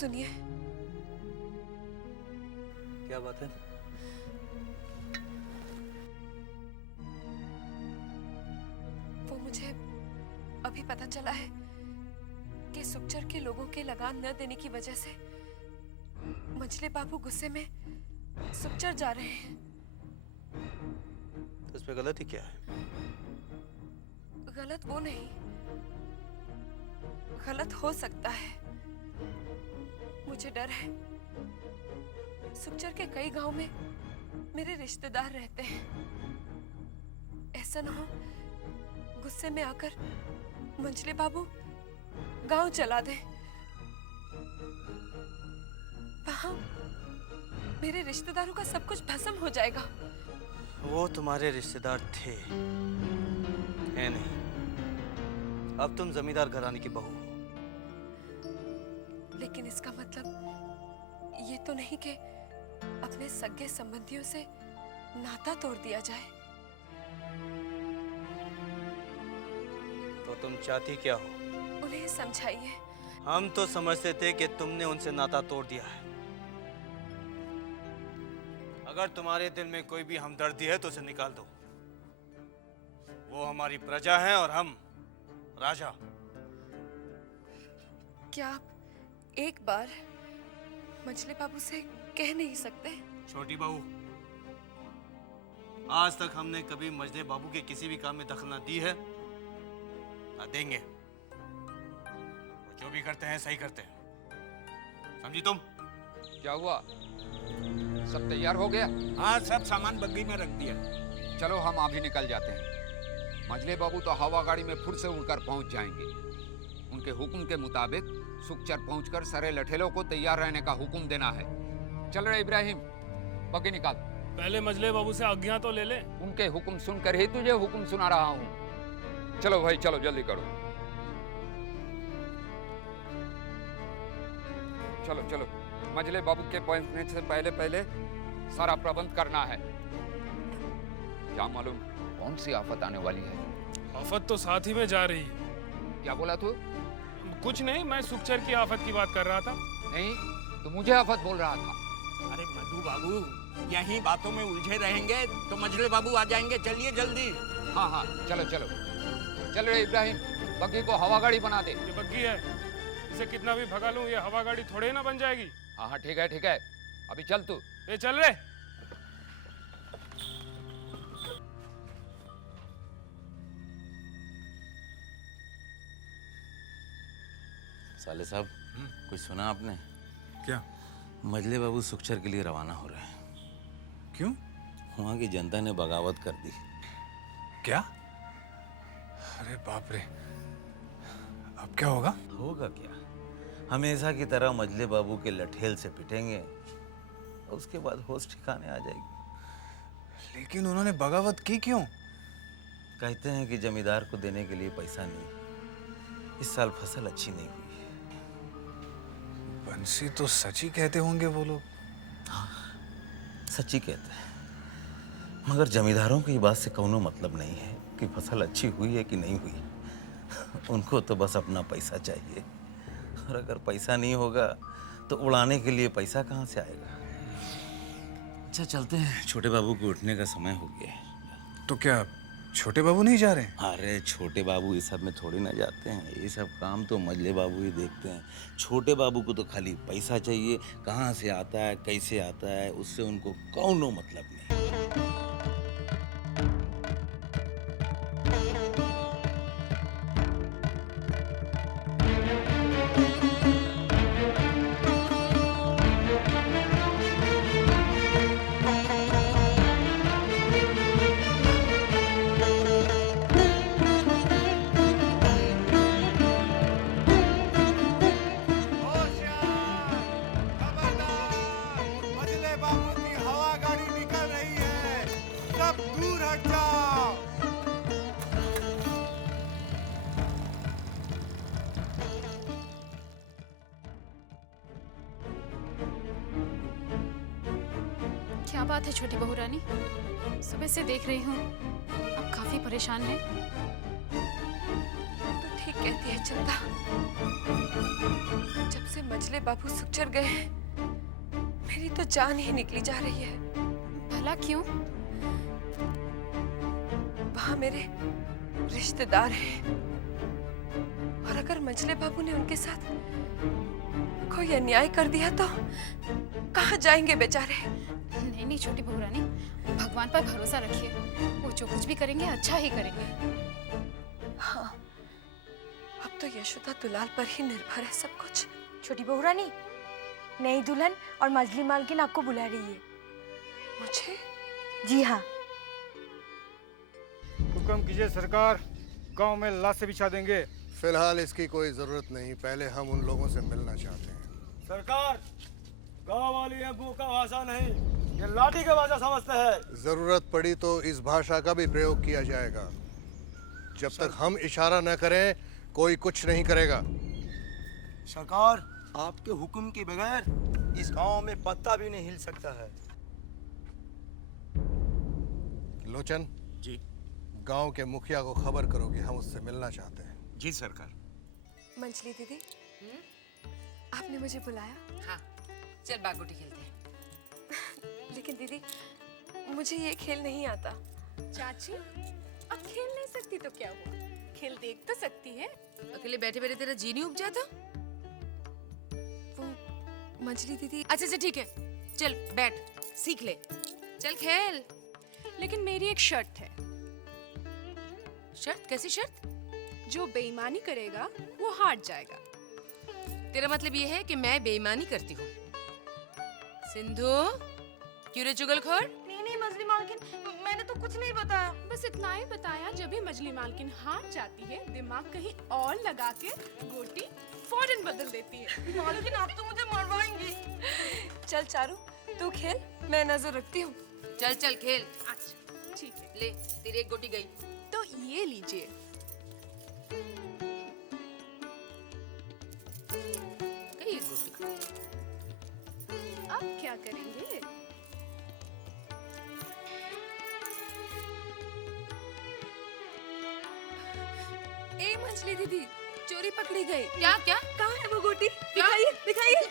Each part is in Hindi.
सुनिए। क्या बात है? वो मुझे अभी पता चला है कि सुखचर के लोगों के लगान न देने की वजह से मछली बाबू गुस्से में सुखचर जा रहे हैं। तो इसमें गलती क्या है? गलत वो नहीं, गलत हो सकता है। मुझे डर है, सुखचर के कई गांव में मेरे रिश्तेदार रहते हैं। ऐसा न हो गुस्से में आकर मंजली बाबू गांव चला दे। वहां मेरे रिश्तेदारों का सब कुछ भस्म हो जाएगा। वो तुम्हारे रिश्तेदार थे, है नहीं। अब तुम जमींदार घराने की बहू हो। लेकिन इसका मतलब ये तो नहीं कि अपने सगे संबंधियों से नाता तोड़ दिया जाए। तो तुम चाहती क्या हो? उन्हें समझाइए। हम तो समझते थे कि तुमने उनसे नाता तोड़ दिया है। अगर तुम्हारे दिल में कोई भी हमदर्दी है तो उसे निकाल दो। वो हमारी प्रजा है और हम राजा। क्या आप एक बार मछली बाबू से कह नहीं सकते? छोटी बहू, आज तक हमने कभी मजले बाबू के किसी भी काम में दखल ना दी है ना देंगे। वो जो भी करते हैं सही करते हैं, समझी तुम? क्या हुआ, सब तैयार हो गया? हाँ, सब सामान बग्गी में रख दिया। चलो हम अभी निकल जाते हैं। मजले बाबू तो हवा गाड़ी में फुर से उड़कर पहुंच जाएंगे। उनके हुक्म के मुताबिक सुखचर पहुंचकर सारे लठेलों को तैयार रहने का हुक्म देना है। चल रहे इब्राहिम, बग्गी निकाल। पहले मजले बाबू से आज्ञा तो ले ले। उनके हुक्म सुनकर ही तुझे हुक्म सुना रहा हूँ। चलो भाई चलो, जल्दी करो। चलो चलो, मजले बाबू के पहुंचने से पहले पहले सारा प्रबंध करना है। क्या मालूम कौन सी आफत आने वाली है। आफत तो साथ ही में जा रही है। क्या बोला तू? कुछ नहीं, मैं सुखचर की आफत की बात कर रहा था। नहीं, तो मुझे आफत बोल रहा था। अरे मधु बाबू, यहीं बातों में उलझे रहेंगे तो मजले बाबू आ जाएंगे। चलिए जल्दी। हाँ हाँ, चलो चलो। चल रहे इब्राहिम, बग्गी को हवा गाड़ी बना दे। ये बग्गी है, इसे कितना भी भगा लूं, ये हवा गाड़ी थोड़े ना बन जाएगी। हाँ हाँ, ठीक है ठीक है। अभी चल तू। ये चल रहे। साले साहब, कुछ सुना आपने? क्या? मजले बाबू सुखचर के लिए रवाना हो रहे हैं। क्यों? वहां की जनता ने बगावत कर दी। क्या? अरे बाप रे, अब क्या होगा? होगा क्या, हमेशा की तरह मजले बाबू के लठेल से पिटेंगे और उसके बाद होश ठिकाने आ जाएगी। लेकिन उन्होंने बगावत की क्यों? कहते हैं कि जमींदार को देने के लिए पैसा नहीं, इस साल फसल अच्छी नहीं हुई। बंसी तो सच ही कहते होंगे वो लोग। हाँ, सच्ची कहते हैं, मगर जमींदारों की बात से कोनो मतलब नहीं है कि फसल अच्छी हुई है कि नहीं हुई। उनको तो बस अपना पैसा चाहिए, और अगर पैसा नहीं होगा तो उड़ाने के लिए पैसा कहाँ से आएगा। अच्छा चलते हैं, छोटे बाबू को उठने का समय हो गया है। तो क्या छोटे बाबू नहीं जा रहे? अरे छोटे बाबू ये सब में थोड़ी ना जाते हैं, ये सब काम तो मजले बाबू ही देखते हैं। छोटे बाबू को तो खाली पैसा चाहिए, कहाँ से आता है कैसे आता है उससे उनको कौनो मतलब नहीं। क्या बात है छोटी बहू रानी, सुबह से देख रही हूँ आप काफी परेशान हैं। तो ठीक कहती है चंदा, जब से मजले बाबू सुखचर गए हैं, मेरी तो जान ही निकली जा रही है। भला क्यों? वहां मेरे रिश्तेदार हैं, और अगर मजले बाबू ने उनके साथ कोई अन्याय कर दिया तो कहाँ जाएंगे बेचारे? नहीं नहीं छोटी बहू रानी, भगवान पर भरोसा रखिए, वो जो कुछ भी करेंगे अच्छा ही करेंगे। हाँ, अब तो यशोदा दुलाल पर ही निर्भर है सब कुछ। छोटी बहू रानी, नई दुल्हन और मजली मालकिन आपको बुला रही है। मुझे? जी हाँ। हुक्म कीजिए सरकार, गांव में लाशें बिछा देंगे। फिलहाल इसकी कोई जरूरत नहीं, पहले हम उन लोगों से मिलना चाहते हैं। सरकार, गांव वाली अबू का भाषा नहीं, ये लाठी का भाषा समझते हैं। जरूरत पड़ी तो इस भाषा का भी प्रयोग किया जाएगा। जब तक हम इशारा न करें कोई कुछ नहीं करेगा। सरकार, आपके हुक्म के बगैर इस गांव में पत्ता भी नहीं हिल सकता है। लोचन जी गांव के मुखिया को खबर करो कि हम उससे मिलना चाहते हैं। जी सरकार। मंजली दीदी, आपने मुझे बुलाया? हाँ, चल बागुटी खेलते हैं। लेकिन दीदी, मुझे ये खेल नहीं आता। चाची, अब खेल नहीं सकती तो क्या हुआ? खेल देख तो सकती है। अकेले बैठे बैठे तेरा जी नहीं उब जाता? वो मंजली दीदी। अच्छा अच्छा ठीक है, चल बैठ, सीख ले, चल खेल। लेकिन मेरी एक शर्त है। शर्त? कैसी शर्त? जो बेईमानी करेगा वो हार जाएगा। तेरा मतलब ये है कि मैं बेईमानी करती हूँ? सिंधु, क्यों रे चुगलखोर? नहीं मजली मालकिन, मैंने तो कुछ नहीं बताया। बस इतना ही बताया, जब भी मजली मालकिन हार जाती है, दिमाग कहीं और लगा के गोटी फौरन बदल देती है। मालकिन आप तो मुझे मरवाएंगी। चल चारू, तू खेल, मैं नजर रखती हूँ। चल चल खेल। अच्छा ठीक है, ले, तेरी एक गोटी गई। तो ये लीजिए। गई एक गोटी। अब क्या करेंगे? ए मंजली दीदी, चोरी पकड़ी गई। क्या क्या? कहाँ है वो गोटी? दिखाइए दिखाइए,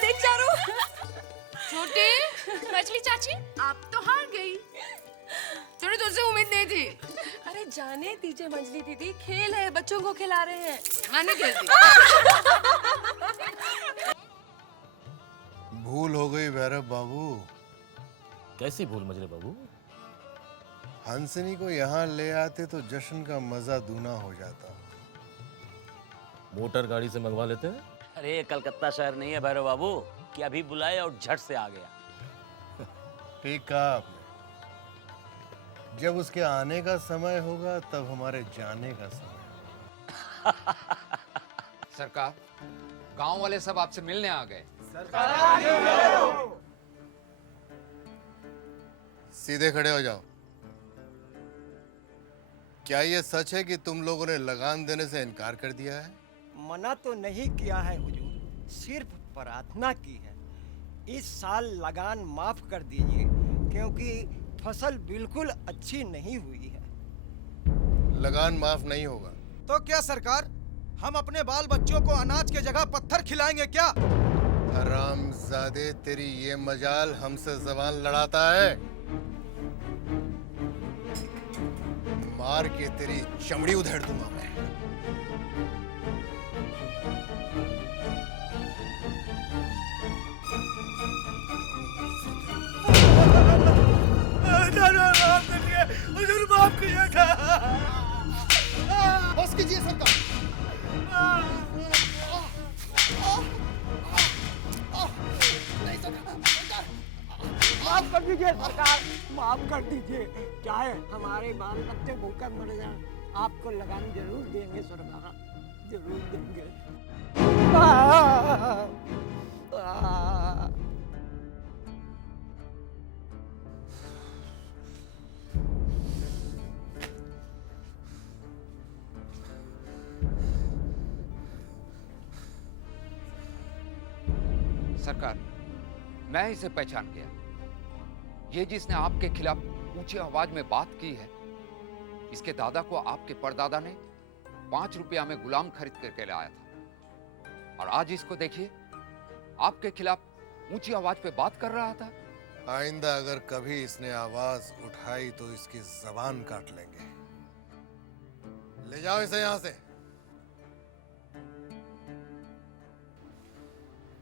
देख चारू। छोटे मछली चाची, आप तो हार गई। छोटे, तुझसे उम्मीद नहीं थी। अरे जाने दीजिए मंजली दीदी, खेल है, बच्चों को खिला रहे हैं। मैं नहीं खेलती। भूल हो गई भैरव बाबू। कैसी भूल मजरे बाबू? हंसनी को यहाँ ले आते तो जश्न का मजा दूना हो जाता। मोटर गाड़ी से मंगवा लेते हैं। अरे कलकत्ता शहर नहीं है भैरव बाबू कि अभी बुलाए और झट से आ गया। ठीक कहा आपने। जब उसके आने का समय होगा तब हमारे जाने का समय। सरकार, गांव वाले सब आपसे मिलने आ गए। सीधे खड़े हो जाओ। क्या ये सच है कि तुम लोगों ने लगान देने से इनकार कर दिया है? मना तो नहीं किया है हुजूर, सिर्फ प्रार्थना की है। इस साल लगान माफ कर दीजिए क्योंकि फसल बिल्कुल अच्छी नहीं हुई है। लगान माफ नहीं होगा। तो क्या सरकार, हम अपने बाल बच्चों को अनाज के जगह पत्थर खिलाएंगे क्या? हरामजादे, तेरी ये मजाल हमसे जबान लड़ाता है। मार के तेरी चमड़ी उधेड़ दूंगा मैं। माफ कीजिए। बस कीजिए सरकार। माफ कर दीजिए सरकार, माफ कर दीजिए। चाहे हमारे बाल बच्चे भूखे मर जाएं, आपको लगान जरूर देंगे सरकार, जरूर देंगे। सरकार, मैं इसे पहचान गया। ये जिसने आपके खिलाफ ऊंची आवाज में बात की है, इसके दादा को आपके परदादा ने 5 रुपया में गुलाम खरीद करके लाया था, और आज इसको देखिए, आपके खिलाफ ऊंची आवाज पे बात कर रहा था। आइंदा अगर कभी इसने आवाज उठाई तो इसकी जबान काट लेंगे। ले जाओ इसे यहां से।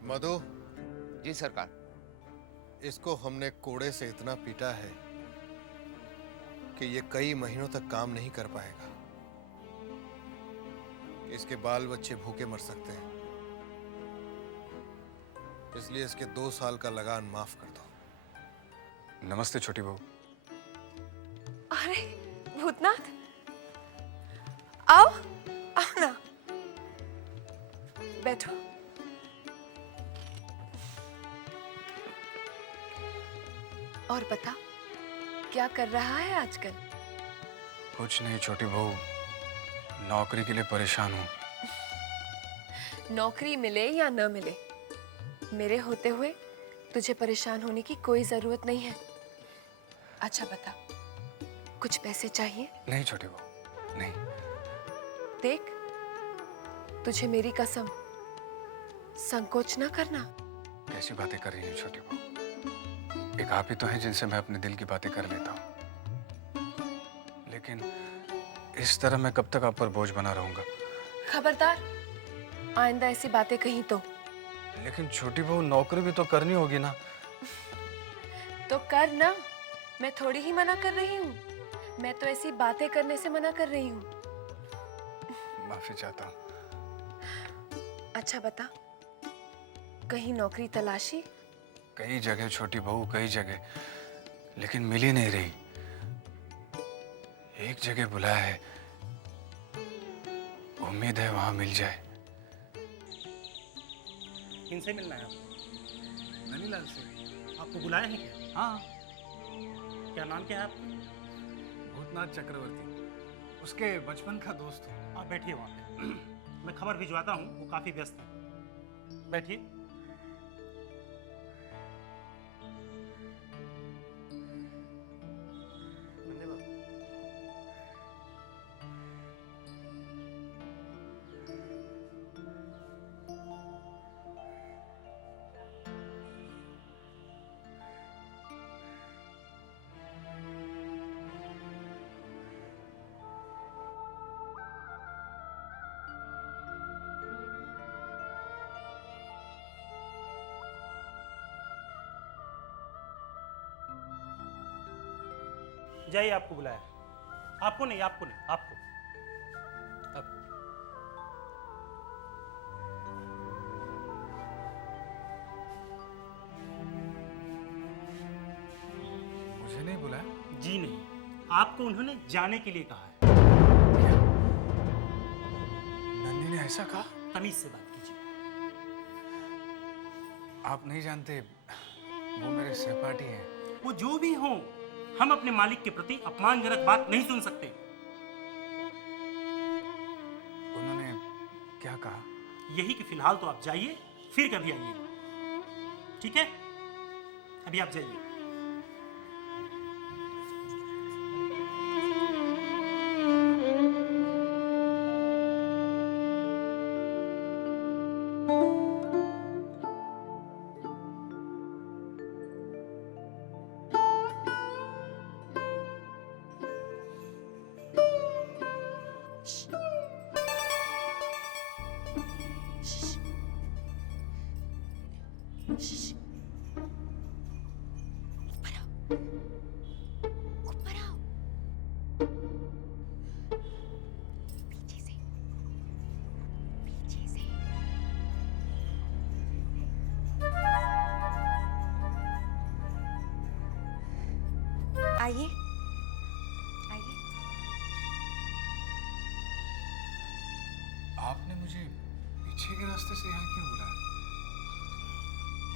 मधु। जी सरकार। इसको हमने कोड़े से इतना पीटा है कि ये कई महीनों तक काम नहीं कर पाएगा। इसके बाल बच्चे भूखे मर सकते हैं, इसलिए इसके 2 साल का लगान माफ कर दो। नमस्ते छोटी बहू। अरे भूतनाथ, आओ आओ ना, बैठो। और बता, क्या कर रहा है आजकल? कुछ नहीं छोटी बहू, नौकरी के लिए परेशान हूँ। नौकरी मिले या न मिले, मेरे होते हुए तुझे परेशान होने की कोई जरूरत नहीं है। अच्छा बता, कुछ पैसे चाहिए? नहीं छोटी बहू, नहीं। देख, तुझे मेरी कसम, संकोच ना करना। कैसी बातें कर रही हैं छोटी बहू? एक आप ही तो हैं जिनसे मैं अपने दिल की बातें कर लेता हूँ, लेकिन इस तरह मैं कब तक आप पर बोझ बना रहूंगा? खबरदार, आइंदा ऐसी बातें कहीं तो। लेकिन छोटी बहू, नौकरी भी तो करनी होगी ना। तो कर ना, मैं थोड़ी ही मना कर रही हूँ। मैं तो ऐसी बातें करने से मना कर रही हूँ। माफी चाहता हूँ। अच्छा बता, कहीं नौकरी तलाशी? कई जगह छोटी बहू, कई जगह, लेकिन मिल ही नहीं रही। एक जगह बुलाया है, उम्मीद है वहां मिल जाए। किनसे मिलना है आपको? ननीलाल से। आपको बुलाया है क्या? हाँ। क्या नाम क्या है आपका? भूतनाथ चक्रवर्ती, उसके बचपन का दोस्त हूँ। आप बैठिए वहाँ पे, मैं खबर भिजवाता हूँ, वो काफी व्यस्त है। बैठिए। जाइए, आपको बुलाया। आपको नहीं, आपको नहीं, आपको। अब मुझे नहीं बुलाया? जी नहीं, आपको उन्होंने जाने के लिए कहा है। नन्नी ने ऐसा कहा? तमीज से बात कीजिए। आप नहीं जानते, वो मेरे सहपाठी हैं। वो जो भी हो, हम अपने मालिक के प्रति अपमानजनक बात नहीं सुन सकते। उन्होंने क्या कहा? यही कि फिलहाल तो आप जाइए, फिर कभी आइएगा। ठीक है? अभी आप जाइए। ऊपर आओ। पीछे से, पीछे से। आइए, आइए। आपने मुझे पीछे के रास्ते से यहाँ क्यों बुलाया?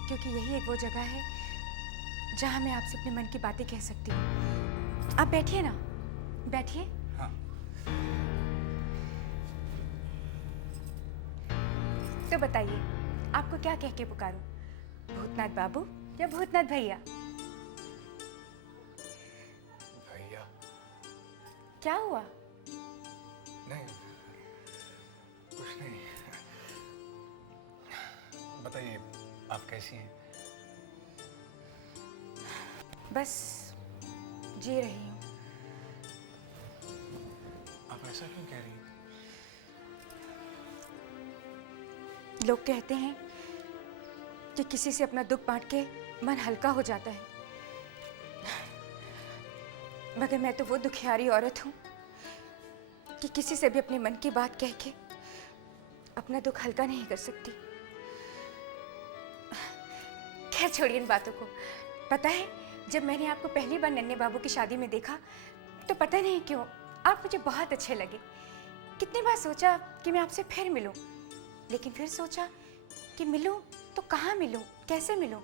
क्योंकि यही एक वो जगह है जहाँ मैं आपसे अपने मन की बातें कह सकती हूँ। आप बैठिए ना, बैठिए। हाँ। तो बताइए, आपको क्या कह के पुकारूं? भूतनाथ बाबू या भूतनाथ भैया? भैया। क्या हुआ? नहीं, आप कैसी हैं? बस जी रही हूँ। आप ऐसा क्यों कह रही हैं? लोग कहते हैं कि किसी से अपना दुख बांट के मन हल्का हो जाता है, मगर मैं तो वो दुखियारी औरत हूँ कि किसी से भी अपने मन की बात कह के अपना दुख हल्का नहीं कर सकती। खैर छोड़िए इन बातों को। पता है, जब मैंने आपको पहली बार नन्हे बाबू की शादी में देखा तो पता नहीं क्यों आप मुझे बहुत अच्छे लगे। कितनी बार सोचा कि मैं आपसे फिर मिलूं, लेकिन फिर सोचा कि मिलूं तो कहाँ मिलूं, कैसे मिलूं।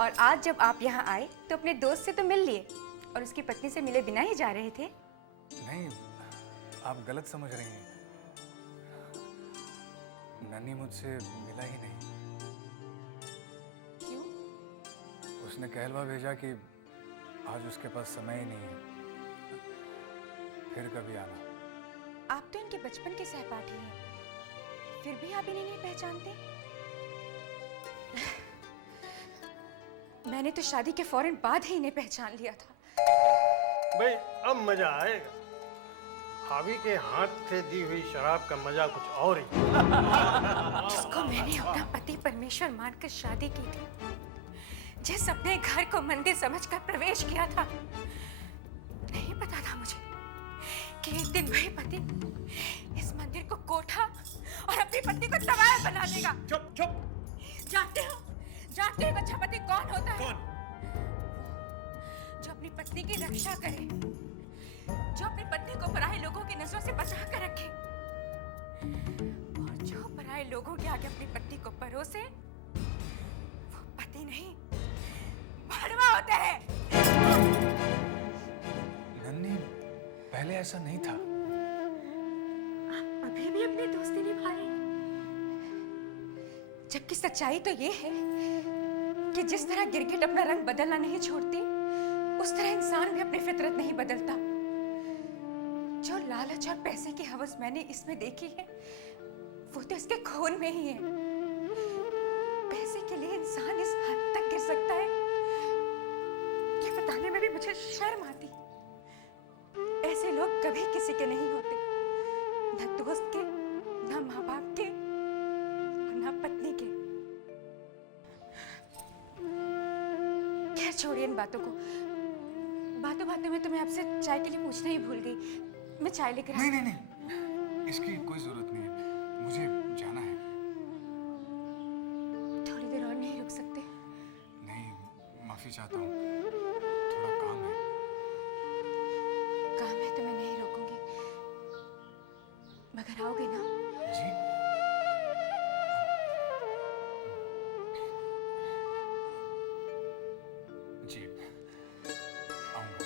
और आज जब आप यहाँ आए तो अपने दोस्त से तो मिल लिए और उसकी पत्नी से मिले बिना ही जा रहे थे। नहीं, आप गलत समझ रही हैं। नन्ही मुझसे मिला ही नहीं। क्यों? उसने कहलवा भेजा कि आज उसके पास समय ही नहीं है, फिर कभी आना। आप तो इनके बचपन के सहपाठी हैं, फिर भी आप इन्हें नहीं पहचानते? मैंने तो शादी के फौरन बाद ही इन्हें पहचान लिया था। भाई अब मजा आएगा। भाभी के हाथ से दी हुई शराब का मजा कुछ और ही। जिसको मैंने अपना पति परमेश्वर मानकर शादी की थी, जिस अपने घर को मंदिर समझकर प्रवेश किया था, नहीं पता था मुझे कि एक दिन वही पति इस मंदिर को कोठा और अपनी पत्नी को तबाह बना देगा। चुप चुप। जानते हो एक अच्छा पति कौन होता है? कौन? जो अपनी पत्नी की रक्षा करे, जो अपनी पत्नी को पराये लोगों की नजरों से बचा कर रखे, और जो पराये लोगों के आगे अपनी पत्नी को परोसे, वो पति नहीं, भड़वा होता है। नन्ही, पहले ऐसा नहीं था। आप अभी भी अपनी दोस्ती निभा रहे हैं, जबकि सच्चाई तो ये है कि जिस तरह गिरगिट अपना रंग बदलना नहीं छोड़ती, उस तरह इंसान भी अपनी फितरत नहीं बदलता। जो लालच और पैसे की हवस मैंने इसमें देखी है, वो तो इसके खून में ही है। पैसे के लिए इंसान इस हद तक गिर सकता है, ये बताने में भी मुझे शर्म आती। ऐसे लोग कभी किसी के नहीं होते, न दोस्त के, न माँ बाप के, और न पत्नी के। खैर छोड़िए इन बातों को। बातों बातों में तो मैं आपसे चाय के लिए पूछना ही भूल गई। मैं चाय लेकर नहीं, नहीं, नहीं, इसकी कोई जरूरत नहीं है। मुझे जाना है। थोड़ी देर और नहीं रुक सकते? नहीं, माफी चाहता हूँ, थोड़ा काम है। काम है तो मैं नहीं रोकूंगी, मगर आओगे ना? जी। जी, आऊंगा।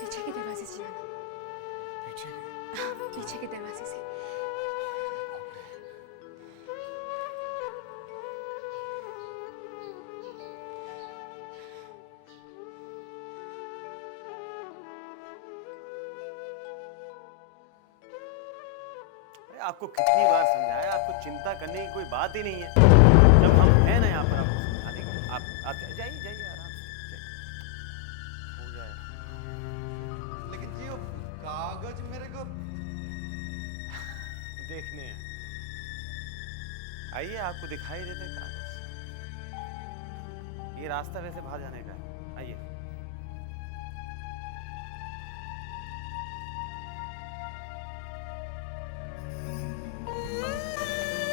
पीछे के दरवाजे से जाना। पीछे के? हाँ, पीछे के दरवाजे से। आपको कितनी बार समझाया, आपको चिंता करने की कोई बात ही नहीं है। जब हम हैं ना यहाँ पर, आपको समझा देंगे। आप जाइए जाइए आराम से हो जाए। लेकिन जी वो कागज मेरे को देखने हैं। आइए, आपको दिखाई देते कागज। ये रास्ता वैसे बाहर जाने का है। आइए।